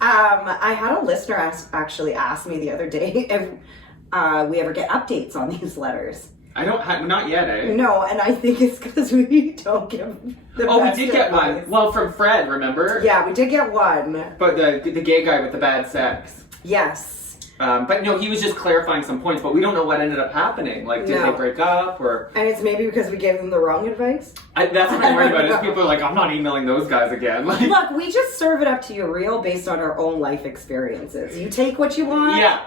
I had a listener actually ask me the other day if we ever get updates on these letters. I don't not yet, eh? No, and I think it's because we don't give the best we did get advice. one. Well, from Fred, remember? Yeah, we did get one. But the gay guy with the bad sex. Yes. But no, he was just clarifying some points, but we don't know what ended up happening. Like, did they break up, or... And it's maybe because we gave them the wrong advice? That's what I'm worried about, is people are like, I'm not emailing those guys again. Like, look, we just serve it up to you real based on our own life experiences. You take what you want. Yeah.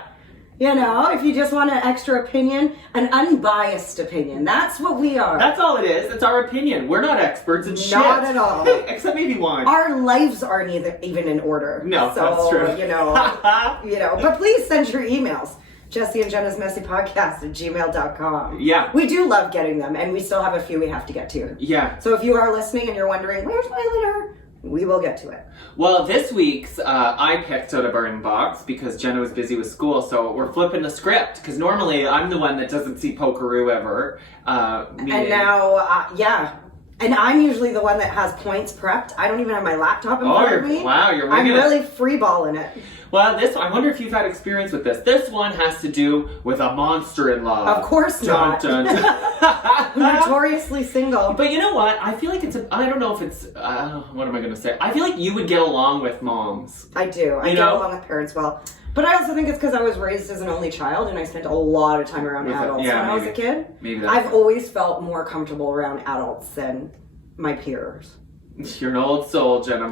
You know, if you just want an extra opinion, an unbiased opinion. That's what we are. That's all it is. It's our opinion. We're not experts in shit. Not at all. Except maybe one. Our lives aren't even in order. No, so, that's true. You know, but please send your emails. Jesse and Jenna's Messy Podcast at gmail.com. Yeah. We do love getting them, and we still have a few we have to get to. Yeah. So if you are listening and you're wondering, where's my letter? We will get to it. Well, this week's I picked out of our inbox because Jenna was busy with school, so we're flipping the script, because normally I'm the one that doesn't see Pokeroo ever. And now, and I'm usually the one that has points prepped. I don't even have my laptop in front of me. Wow, you're I'm really freeballing it. Well, I wonder if you've had experience with this. This one has to do with a monster-in-law. Of course not. Dun, dun. Notoriously single. But you know what? I feel like I don't know if it's, what am I going to say? I feel like you would get along with moms. I do. I get along with parents well. But I also think it's because I was raised as an only child and I spent a lot of time around adults when I was a kid. Maybe I've always felt more comfortable around adults than my peers. You're an old soul, Jenna.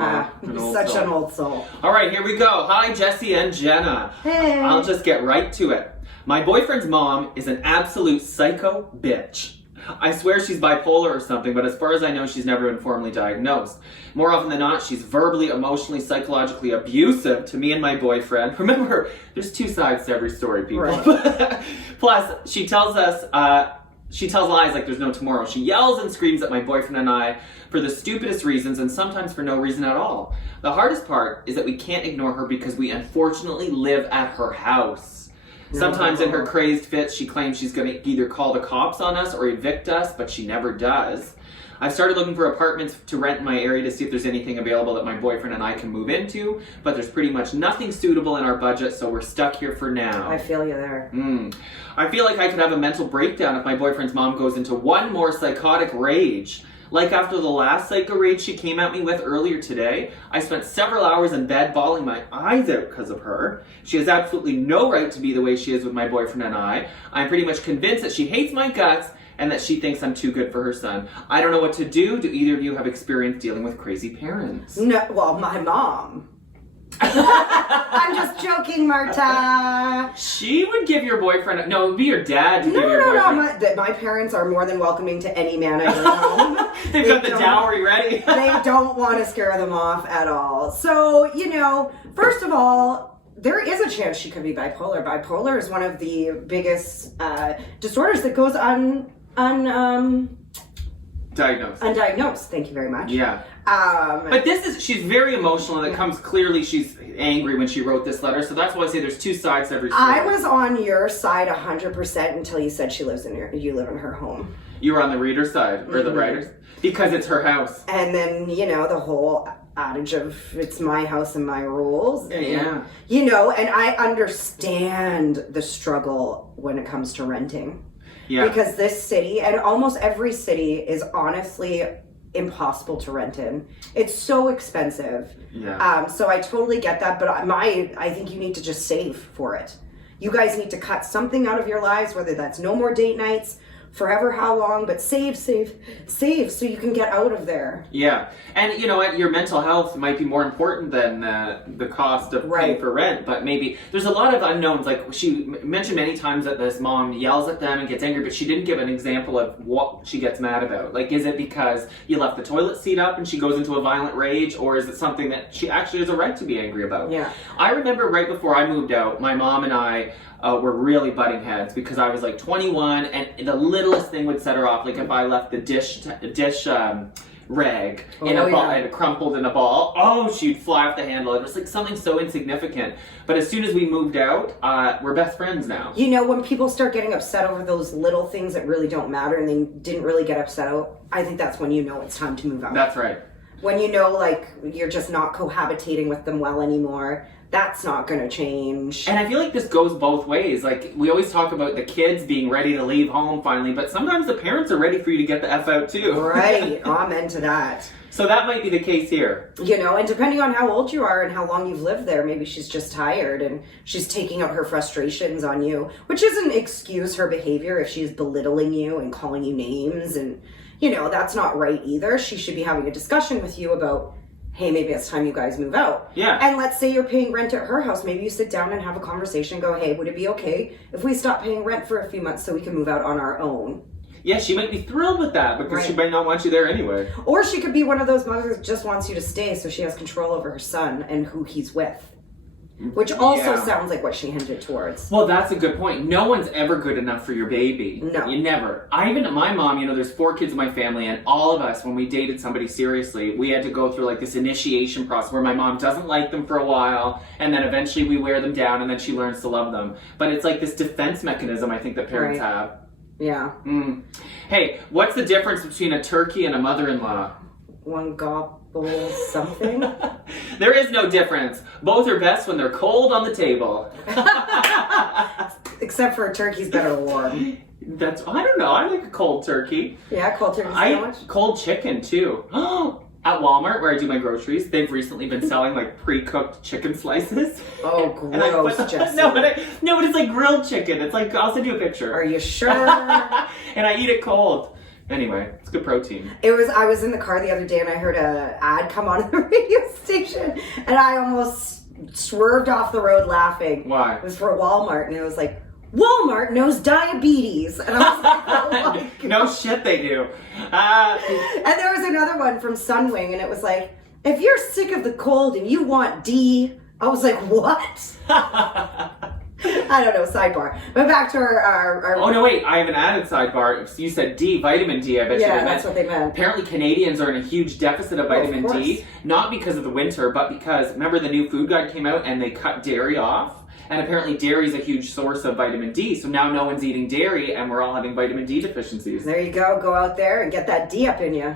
An old soul. All right, here we go. Hi, Jesse and Jenna. Hey. I'll just get right to it. My boyfriend's mom is an absolute psycho bitch. I swear she's bipolar or something, but as far as I know, she's never been formally diagnosed. More often than not, she's verbally, emotionally, psychologically abusive to me and my boyfriend. Remember, there's two sides to every story, people. Right. Plus, she tells lies like there's no tomorrow. She yells and screams at my boyfriend and I for the stupidest reasons, and sometimes for no reason at all. The hardest part is that we can't ignore her because we unfortunately live at her house. Sometimes in her crazed fits, she claims she's going to either call the cops on us or evict us, but she never does. I've started looking for apartments to rent in my area to see if there's anything available that my boyfriend and I can move into, but there's pretty much nothing suitable in our budget, so we're stuck here for now. I feel you there. I feel like I could have a mental breakdown if my boyfriend's mom goes into one more psychotic rage. Like after the last psycho rage she came at me with earlier today, I spent several hours in bed bawling my eyes out because of her. She has absolutely no right to be the way she is with my boyfriend and I. I'm pretty much convinced that she hates my guts and that she thinks I'm too good for her son. I don't know what to do. Do either of you have experience dealing with crazy parents? No, well, my mom. I'm just joking, Marta. She would give your boyfriend... No, it would be your dad to give your boyfriend... No. My parents are more than welcoming to any man I bring home. They've got the dowry ready. They don't want to scare them off at all. So, first of all, there is a chance she could be bipolar. Bipolar is one of the biggest disorders that goes undiagnosed. Thank you very much. Yeah. But she's very emotional, and it comes clearly she's angry when she wrote this letter, so that's why I say there's two sides to every story. I was on your side 100% until you said you live in her home. You were on the reader's side, or the writer's? Because it's her house. And then, the whole adage of it's my house and my rules. And, and I understand the struggle when it comes to renting. Yeah. Because this city, and almost every city, is honestly impossible to rent in. It's so expensive. Yeah. So I totally get that, but I think you need to just save for it. You guys need to cut something out of your lives, whether that's no more date nights, forever how long, but save so you can get out of there. Yeah. And your mental health might be more important than the cost of paying for rent, but maybe there's a lot of unknowns. Like she mentioned many times that this mom yells at them and gets angry, but she didn't give an example of what she gets mad about. Like, is it because you left the toilet seat up and she goes into a violent rage, or is it something that she actually has a right to be angry about? Yeah. I remember right before I moved out, my mom and I were really butting heads because I was like 21 and the littlest thing would set her off. Like if I left the dish rag in a ball, and crumpled in a ball, she'd fly off the handle. It was like something so insignificant. But as soon as we moved out, we're best friends now. When people start getting upset over those little things that really don't matter and they didn't really get upset out, I think that's when it's time to move out. That's right. When you know, like, you're just not cohabitating with them well anymore, that's not going to change. And I feel like this goes both ways. Like, we always talk about the kids being ready to leave home finally, but sometimes the parents are ready for you to get the F out too. Right. Amen to that. So that might be the case here. You know, and depending on how old you are and how long you've lived there, maybe she's just tired and she's taking out her frustrations on you, which doesn't excuse her behavior if she's belittling you and calling you names. And, you know, that's not right either. She should be having a discussion with you about, hey, maybe it's time you guys move out. Yeah. And let's say you're paying rent at her house. Maybe you sit down and have a conversation and go, hey, would it be okay if we stop paying rent for a few months so we can move out on our own? Yeah, she might be thrilled with that because she might not want you there anyway. Or she could be one of those mothers that just wants you to stay so she has control over her son and who he's with. Which also sounds like what she hinted towards. Well, that's a good point. No one's ever good enough for your baby. No. You never. My mom, you know, there's 4 kids in my family, and all of us, when we dated somebody seriously, we had to go through like this initiation process where my mom doesn't like them for a while, and then eventually we wear them down, and then she learns to love them. But it's like this defense mechanism I think that parents have. Yeah. Hey, what's the difference between a turkey and a mother-in-law? One gobble something? There is no difference. Both are best when they're cold on the table. Except for a turkey's better warm. I don't know. I like a cold turkey. Yeah, cold turkey sandwich? Cold chicken, too. At Walmart, where I do my groceries, they've recently been selling like pre-cooked chicken slices. Oh, gross, Jesse. No, but it's like grilled chicken. It's like, I'll send you a picture. Are you sure? And I eat it cold. Anyway, it's good protein. I was in the car the other day and I heard an ad come on the radio station and I almost swerved off the road laughing. Why? It was for Walmart and it was like, Walmart knows diabetes. And I was like, oh my God. No shit they do. And there was another one from Sunwing and it was like, if you're sick of the cold and you want D, I was like, what? I don't know, sidebar. But back to our Oh, no, wait. I have an added sidebar. You said D, vitamin D, I bet you they meant. Yeah, that's what they meant. Apparently Canadians are in a huge deficit of vitamin D. Not because of the winter, but because, remember the new food guide came out and they cut dairy off? And apparently dairy is a huge source of vitamin D. So now no one's eating dairy and we're all having vitamin D deficiencies. There you go. Go out there and get that D up in you.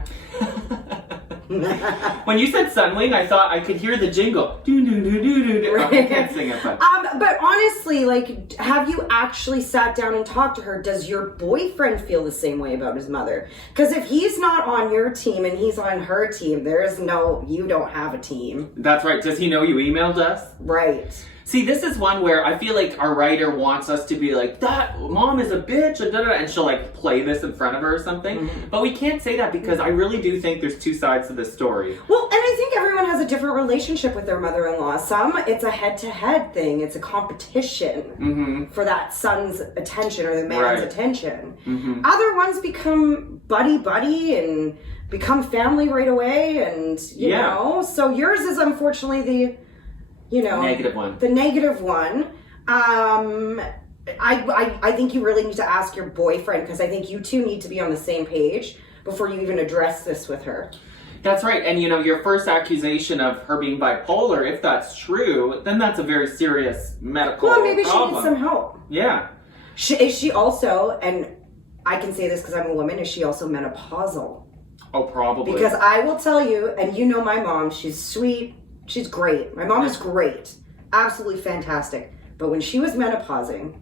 When you said Sunwing, I thought I could hear the jingle. Right. I can't sing it, but honestly, like, have you actually sat down and talked to her? Does your boyfriend feel the same way about his mother? Because if he's not on your team and he's on her team, you don't have a team. That's right. Does he know you emailed us? Right. See, this is one where I feel like our writer wants us to be like, that mom is a bitch, and she'll like play this in front of her or something. Mm-hmm. But we can't say that because I really do think there's 2 sides to this story. Well, and I think everyone has a different relationship with their mother-in-law. Some, it's a head-to-head thing. It's a competition for that son's attention or the man's attention. Mm-hmm. Other ones become buddy-buddy and become family right away. And, you know, so yours is unfortunately the negative one. The negative one. I think you really need to ask your boyfriend because I think you two need to be on the same page before you even address this with her. That's right. And your first accusation of her being bipolar, if that's true, then that's a very serious medical problem. Well, maybe she needs some help. Yeah. Is she also, and I can say this because I'm a woman, is she also menopausal? Oh, probably. Because I will tell you, and you know my mom, she's sweet. She's great. My mom is great. Absolutely fantastic. But when she was menopausing,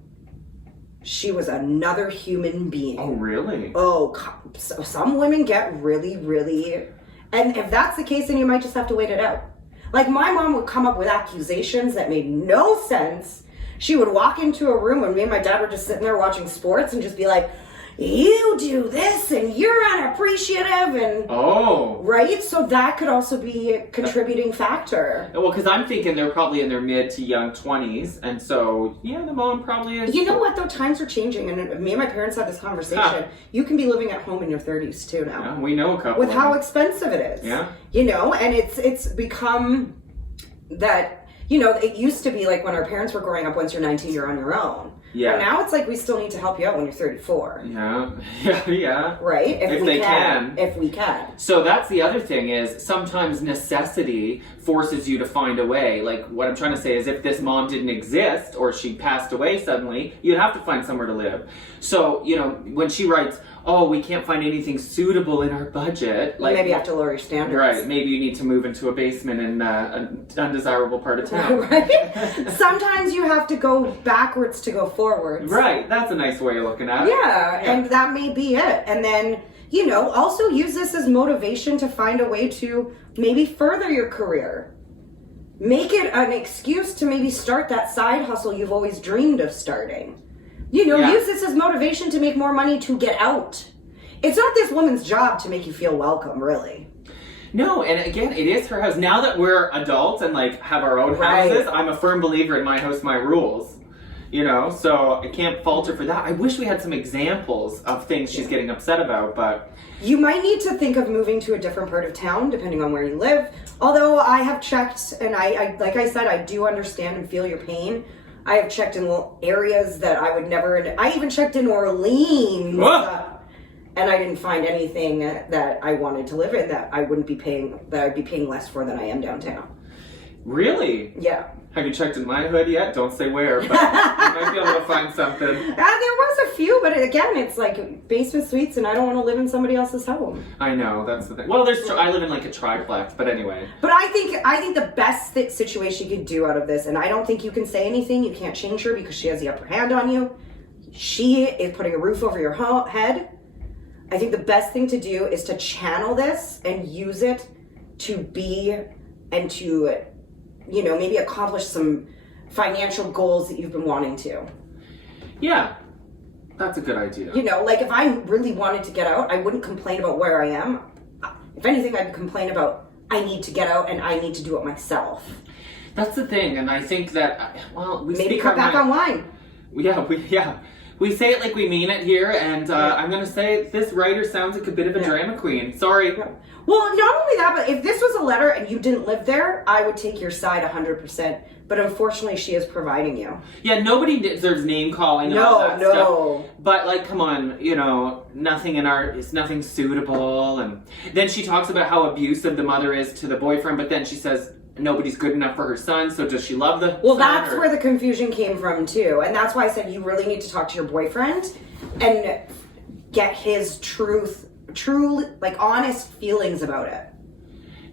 she was another human being. Oh, really? Oh, so some women get really, really... And if that's the case, then you might just have to wait it out. Like, my mom would come up with accusations that made no sense. She would walk into a room when me and my dad were just sitting there watching sports and just be like, you do this and you're unappreciative and right, so that could also be a contributing factor. Well, because I'm thinking they're probably in their mid to young 20s, and so the mom probably is. You know what though, times are changing, and me and my parents had this conversation. You can be living at home in your 30s too now. Yeah, we know a couple with how expensive it is. Yeah, and it's become that. It used to be like when our parents were growing up, once you're 19, you're on your own. Yeah. But now it's like we still need to help you out when you're 34. Yeah. Right? If they can. If we can. So that's the other thing is sometimes necessity forces you to find a way. Like what I'm trying to say is if this mom didn't exist or she passed away suddenly, you'd have to find somewhere to live. So, you know, when she writes, oh, we can't find anything suitable in our budget. Like, maybe you have to lower your standards. Right. Maybe you need to move into a basement in an undesirable part of town. Right? Sometimes you have to go backwards to go forwards. Right. That's a nice way of looking at it. Yeah, and that may be it. And then, you know, also use this as motivation to find a way to maybe further your career. Make it an excuse to maybe start that side hustle you've always dreamed of starting. You know, use this as motivation to make more money to get out. It's not this woman's job to make you feel welcome, really. No, and again, it is her house. Now that we're adults and like have our own houses, I'm a firm believer in my house, my rules. You know, so I can't fault her for that. I wish we had some examples of things she's getting upset about, but... You might need to think of moving to a different part of town, depending on where you live. Although I have checked, and I like I said, I do understand and feel your pain. I have checked in areas that I would never... I even checked in Orleans. And I didn't find anything that I wanted to live in that I wouldn't be paying, that I'd be paying less for than I am downtown. Really? Yeah. Have you checked in my hood yet? Don't say where, but you might be able to find something. There was a few, but again, it's like basement suites, and I don't want to live in somebody else's home. I know, that's the thing. Well, I live in like a triplex, but anyway. But I think the best situation you could do out of this, and I don't think you can say anything. You can't change her because she has the upper hand on you. She is putting a roof over your head. I think the best thing to do is to channel this and use it to be and to, you know, maybe accomplish some financial goals that you've been wanting to. Yeah, that's a good idea. You know, like if I really wanted to get out, I wouldn't complain about where I am. If anything, I'd complain about I need to get out and I need to do it myself. That's the thing, and I think that, well, we maybe cut back on wine. Yeah. We say it like we mean it here, and I'm going to say this writer sounds like a bit of a drama queen. Sorry. Yeah. Well, not only that, but if this was a letter and you didn't live there, I would take your side 100%. But unfortunately, she is providing you. Yeah, nobody deserves name calling and all that stuff. But like, come on, you know, nothing in art is nothing suitable. And then she talks about how abusive the mother is to the boyfriend, but then she says nobody's good enough for her son, so does she love the Well, that's where the confusion came from, too. And that's why I said you really need to talk to your boyfriend and get his true, like, honest feelings about it.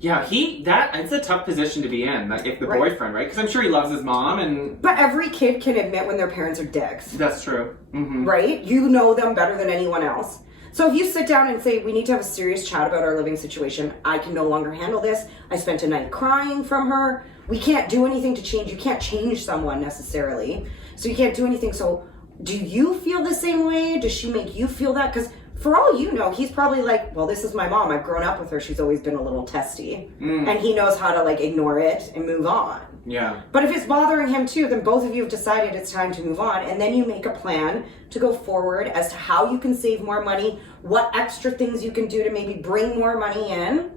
Yeah, it's a tough position to be in, like, if the boyfriend, right? Because I'm sure he loves his mom and... But every kid can admit when their parents are dicks. That's true. Mm-hmm. Right? You know them better than anyone else. So if you sit down and say, we need to have a serious chat about our living situation, I can no longer handle this. I spent a night crying from her. We can't do anything to change. You can't change someone necessarily. So you can't do anything. So do you feel the same way? Does she make you feel that? Because for all you know, he's probably like, well, this is my mom. I've grown up with her. She's always been a little testy. And he knows how to like ignore it and move on. Yeah. But if it's bothering him too, then both of you have decided it's time to move on. And then you make a plan to go forward as to how you can save more money, what extra things you can do to maybe bring more money in.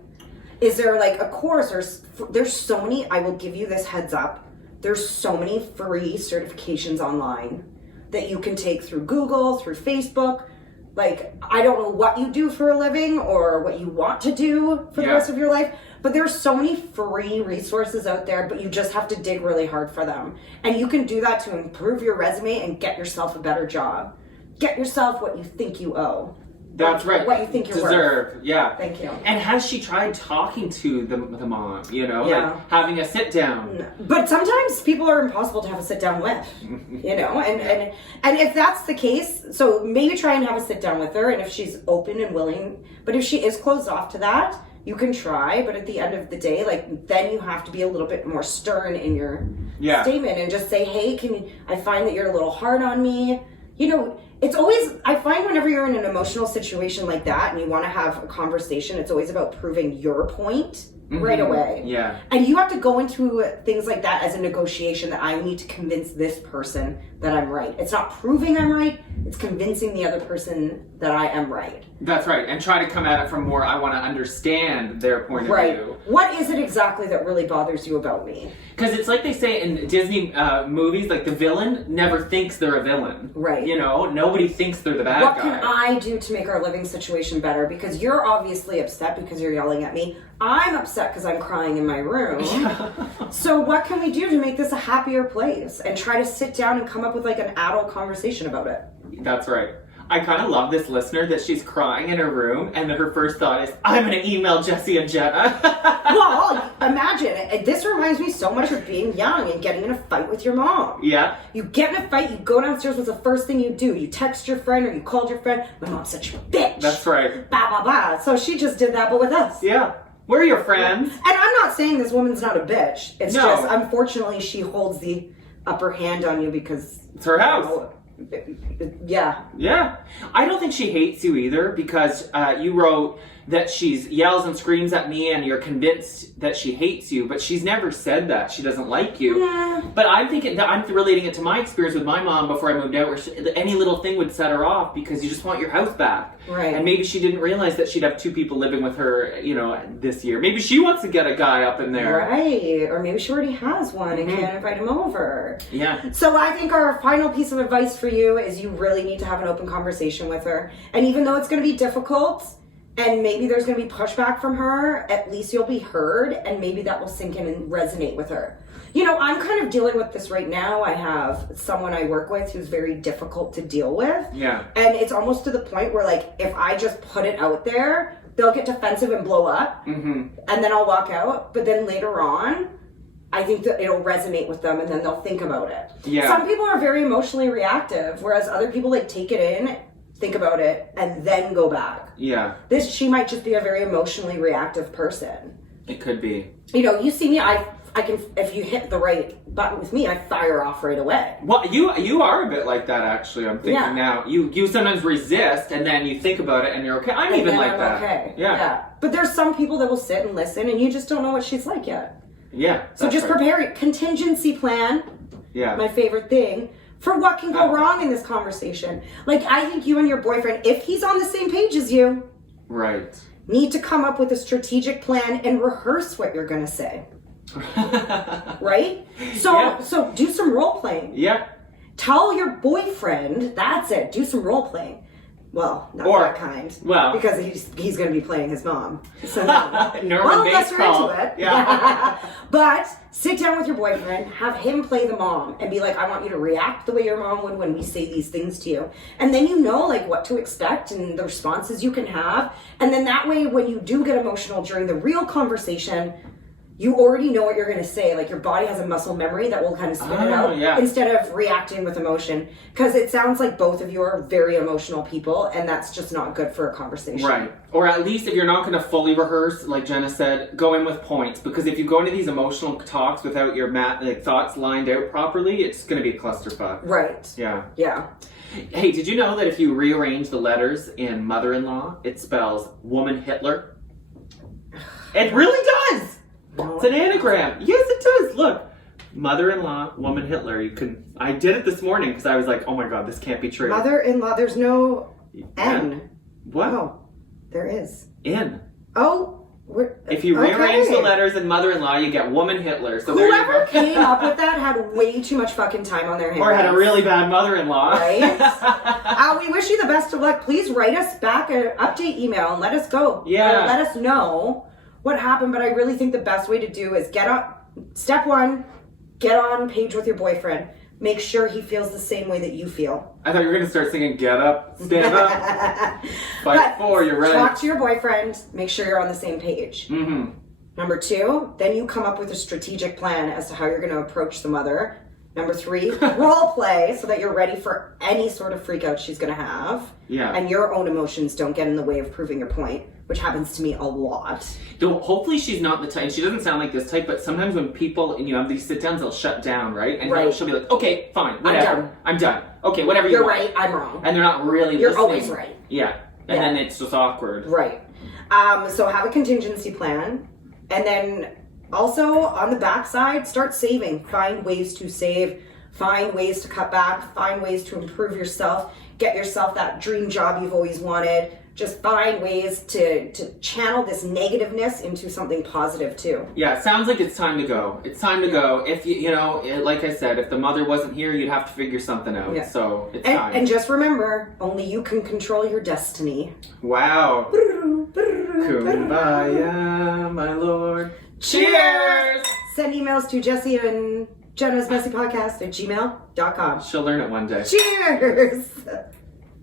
Is there like a course or there's so many, I will give you this heads up. There's so many free certifications online that you can take through Google, through Facebook. Like, I don't know what you do for a living or what you want to do for the rest of your life, but there's so many free resources out there, but you just have to dig really hard for them. And you can do that to improve your resume and get yourself a better job. Get yourself what you think you owe. That's right. What you think you're worth. Yeah. Thank you. And has she tried talking to the mom, you know, like having a sit down? No. But sometimes people are impossible to have a sit down with, you know, and if that's the case, so maybe try and have a sit down with her, and if she's open and willing, but if she is closed off to that, you can try, but at the end of the day, like, then you have to be a little bit more stern in your statement and just say, hey, I find that you're a little hard on me. You know, it's always, I find whenever you're in an emotional situation like that and you want to have a conversation, it's always about proving your point right away. Yeah. And you have to go into things like that as a negotiation that I need to convince this person that I'm right. It's not proving I'm right. It's convincing the other person that I am right. That's right. And try to come at it from more, I want to understand their point of view. What is it exactly that really bothers you about me? Because it's like they say in Disney movies, like the villain never thinks they're a villain. Right. You know, nobody thinks they're the bad guy. What can I do to make our living situation better? Because you're obviously upset because you're yelling at me. I'm upset because I'm crying in my room. So what can we do to make this a happier place? And try to sit down and come up with like an adult conversation about it. That's right. I kind of love this listener that she's crying in her room and that her first thought is, I'm going to email Jesse and Jenna. Well, imagine. This reminds me so much of being young and getting in a fight with your mom. Yeah. You get in a fight, you go downstairs, what's the first thing you do? You text your friend or you called your friend, my mom's such a bitch. That's right. Blah, blah, blah. So she just did that, but with us. Yeah. We're your friends. And I'm not saying this woman's not a bitch. It's just, unfortunately, she holds the upper hand on you because... It's her house. Yeah. Yeah. I don't think she hates you either because you wrote that she yells and screams at me and you're convinced that she hates you, but she's never said that. She doesn't like you. Yeah. But I'm thinking that I'm relating it to my experience with my mom before I moved out, where any little thing would set her off because you just want your house back. Right. And maybe she didn't realize that she'd have 2 people living with her, you know, this year. Maybe she wants to get a guy up in there. Right. Or maybe she already has one and can't invite him over. Yeah. So I think our final piece of advice for you is you really need to have an open conversation with her. And even though it's going to be difficult and maybe there's going to be pushback from her, at least you'll be heard and maybe that will sink in and resonate with her. You know, I'm kind of dealing with this right now. I have someone I work with who's very difficult to deal with. Yeah. And it's almost to the point where, like, if I just put it out there, they'll get defensive and blow up. And then I'll walk out. But then later on, I think that it'll resonate with them and then they'll think about it. Yeah. Some people are very emotionally reactive, whereas other people, like, take it in, think about it, and then go back. Yeah. She might just be a very emotionally reactive person. It could be. You know, you see me, I can, if you hit the right button with me, I fire off right away. Well, you are a bit like that, actually. I'm thinking now. You sometimes resist, and then you think about it, and you're okay. I'm even like that. Okay. Yeah. But there's some people that will sit and listen, and you just don't know what she's like yet. Yeah. So just prepare a contingency plan. Yeah. My favorite thing for what can go wrong in this conversation. Like, I think you and your boyfriend, if he's on the same page as you, right, need to come up with a strategic plan and rehearse what you're going to say. Right? So do some role playing. Yeah. Tell your boyfriend, that's it, do some role playing. Well, not that kind. Well, because he's going to be playing his mom. So no. Nerve-based call. Into it. Yeah. But sit down with your boyfriend, have him play the mom, and be like, I want you to react the way your mom would when we say these things to you. And then you know, like, what to expect and the responses you can have. And then that way, when you do get emotional during the real conversation, you already know what you're going to say. Like, your body has a muscle memory that will kind of spit it out instead of reacting with emotion. Because it sounds like both of you are very emotional people, and that's just not good for a conversation. Right. Or at least if you're not going to fully rehearse, like Jenna said, go in with points. Because if you go into these emotional talks without your thoughts lined out properly, it's going to be a clusterfuck. Right. Yeah. Yeah. Hey, did you know that if you rearrange the letters in mother-in-law, it spells woman Hitler? It really does! No, it's an anagram. Yes, it does. Look. Mother-in-law, woman Hitler. I did it this morning because I was like, oh my god, this can't be true. Mother-in-law, there's no N. What? Oh, there is. N. Oh. If you rearrange the letters in mother-in-law, you get woman Hitler. So whoever came up with that had way too much fucking time on their hands. Or had a really bad mother-in-law. Right? We wish you the best of luck. Please write us back an update email and let us go. Yeah. Let us know what happened. But I really think the best way to do is step one, get on page with your boyfriend. Make sure he feels the same way that you feel. I thought you were going to start singing Get Up, Stand Up, Fight For, you're right. Talk to your boyfriend. Make sure you're on the same page. Mm-hmm. Number 2, then you come up with a strategic plan as to how you're going to approach the mother. Number 3, role play so that you're ready for any sort of freak out she's going to have. Yeah. And your own emotions don't get in the way of proving your point, which happens to me a lot. Though hopefully she's not the type, she doesn't sound like this type, but sometimes when people, and you have these sit-downs, they'll shut down, right? And she'll be like, okay, fine, whatever. I'm done. Okay, whatever you want. You're right, I'm wrong. And they're not really listening. You're always right. Yeah. And then it's just awkward. Right. So have a contingency plan. And then also on the backside, start saving. Find ways to save Find ways to cut back, find ways to improve yourself, get yourself that dream job you've always wanted. Just find ways to channel this negativeness into something positive too. Yeah, it sounds like it's time to go. It's time to go. If you know, like I said, if the mother wasn't here, you'd have to figure something out. Yeah. So it's time. And just remember, only you can control your destiny. Wow. Kumbaya, my lord. Cheers! Send emails to Jesse and Jenna's Messy Podcast at gmail.com. She'll learn it one day. Cheers!